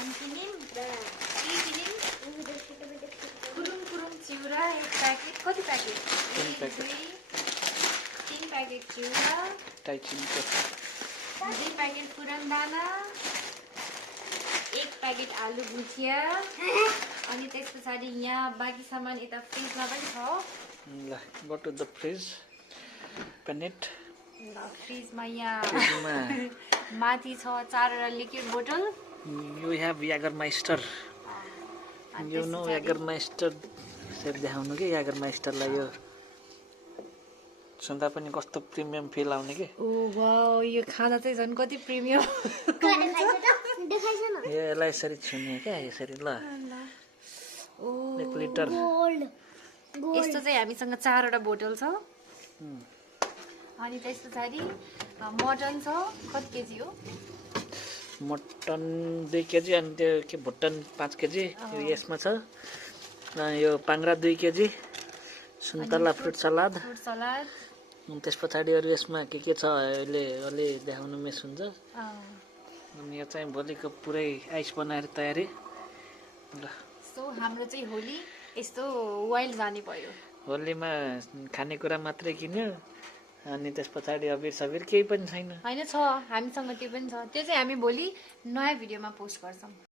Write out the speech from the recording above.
किनिम के किनिम कुरुम चिउरा एक प्याकेट कति प्याकेट 3 प्याकेट चिउरा टाइचिनको 2 प्याकेट पुरान दाना 1 प्याकेट आलु भुजिया अनि त्यस पछाडि यहाँ बाँकी सामान यता फ्रिजमा पनि छ ल गो टु द फ्रिज पेनेट ल फ्रिजमा यहाँ माथि छ 4वटा लिक्विड बोतल you have Jagermeister you know Jagermeister set देखाउनु के यागरमाइस्टरलाई यो सुन्दा पनि कस्तो प्रिमियम फिल आउने के ओ वाउ यो खाना चाहिँ झन् कति प्रिमियम यसलाई यसरी छुने क्या यसरी ल ओ 1 लिटर यस्तो चाहिँ हामीसँग 4वटा बोतल छ अनि त्यस पछाडि मटन छ कति केजी हो मटन 2 केजी अनि त्यो के भुटन 5 केजी यो यसमा छ यो पाङ्ग्रा 2 केजी सुन्तला फ्रुट सलाद अनि त्यस पछाडि अरू यसमा के छ अहिले अलि देखाउनु मिस हुन्छ अनि यो चाहिँ भोलिको पुरै आइस बनाएर तयारी ल सो हाम्रो चाहिँ होली यस्तो वाइल्ड जाने भयो होलीमा खानेकुरा मात्रै किन्यो अनि त्यस पछाडि अबिर सबिर केही पनि छैन हैन छ हामीसँग त्यो पनि छ त्यो चाहिँ हामी भोलि नयाँ भिडियोमा पोस्ट गर्छौं